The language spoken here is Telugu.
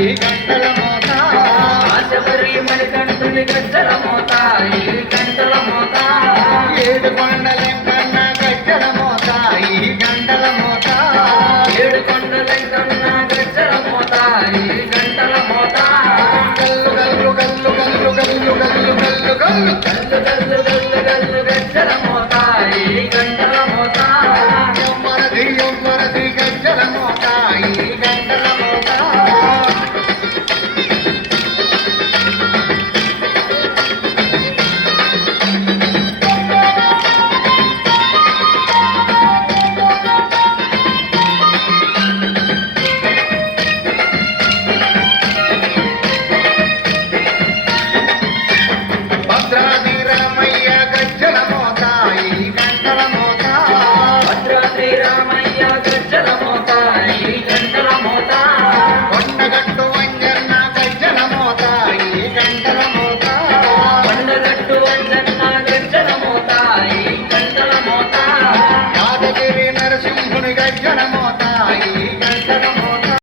ఈ గంటల మోత శబరి మణికంఠుని గజ్జల మోత ఈ గంటల మోత ఏడు కొండలెక్కన్న గజ్జల మోత ఈ గంటల మోత ఏడు కొండలెక్కన్న గజ్జల మోత ఈ